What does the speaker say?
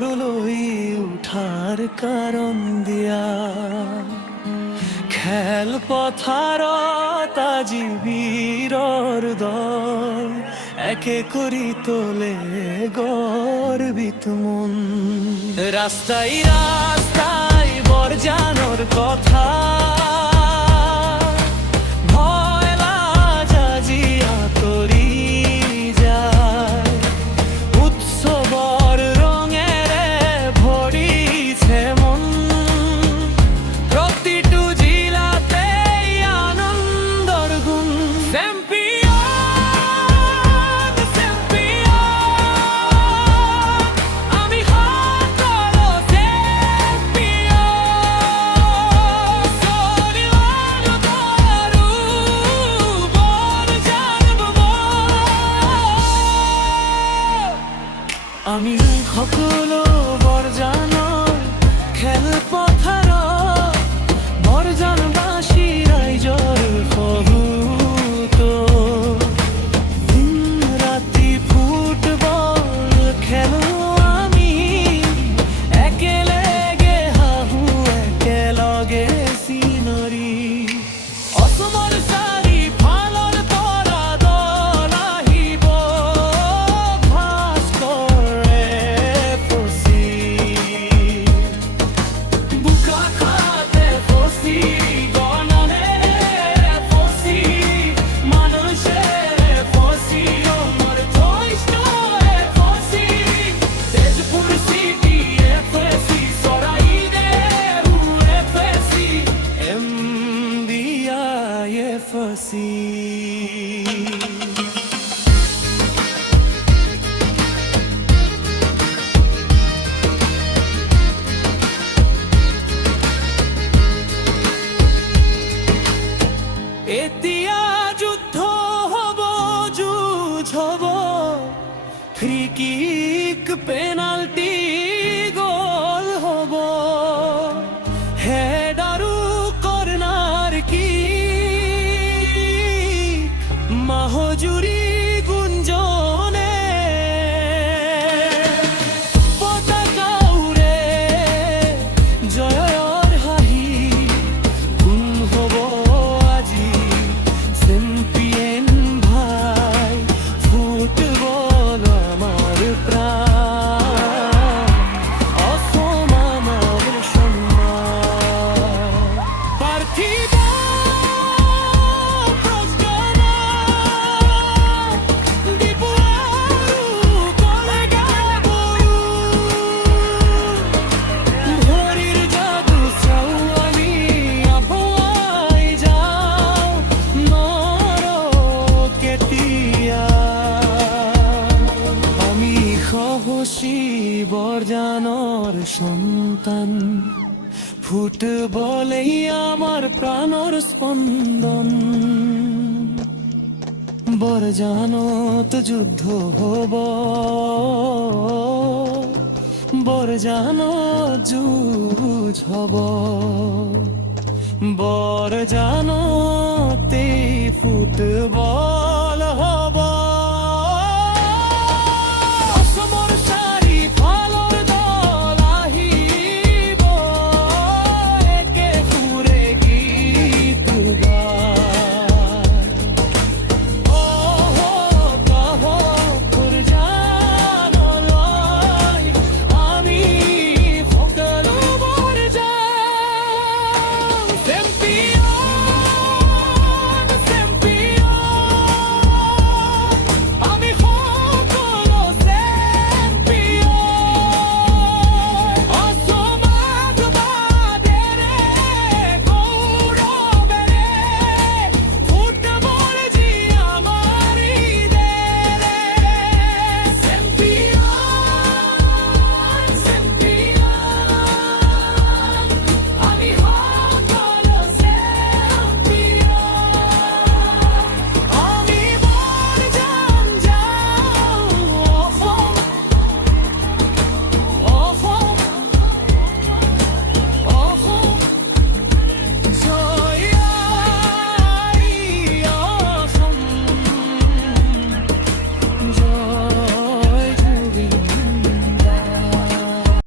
তরলই উঠার কারণ দিয়া খেল পথারত আজি বীরর দল একে করি তোলে গর্বিত মন। রাস্তায় রাস্তায় বরজানোর কথা আমি সকলো বরজানৰ খেল পথাৰ বৰজানবাসী ৰাইজৰ সহুত দিন ৰাতি ফুটবল খেলো আমি একেলগে হাহো একেলগে চিনৰি অসমৰ চাৰিওফালৰ পৰা দল আহিব এতিয়া যুদ্ধ হব যুঁজ হব ফ্রি কিক পেনাল্টি গোল হব হেড আৰু কর্নার কিক মাহজুরি গুঞ্জনে পতাকা উড়ে জয়ৰ হাঁহি গুণ হব আজি চ্যাম্পিয়ন ভাই ফুটবল আমার প্রাণ অসম আমার সম্মান পার্থিব বরজানোর সন্তান ফুটবলেই আমার প্রাণর স্পন্দন বরজানত যুদ্ধ হব বরজানত যুঁজ হব বরজানতে ফুটবল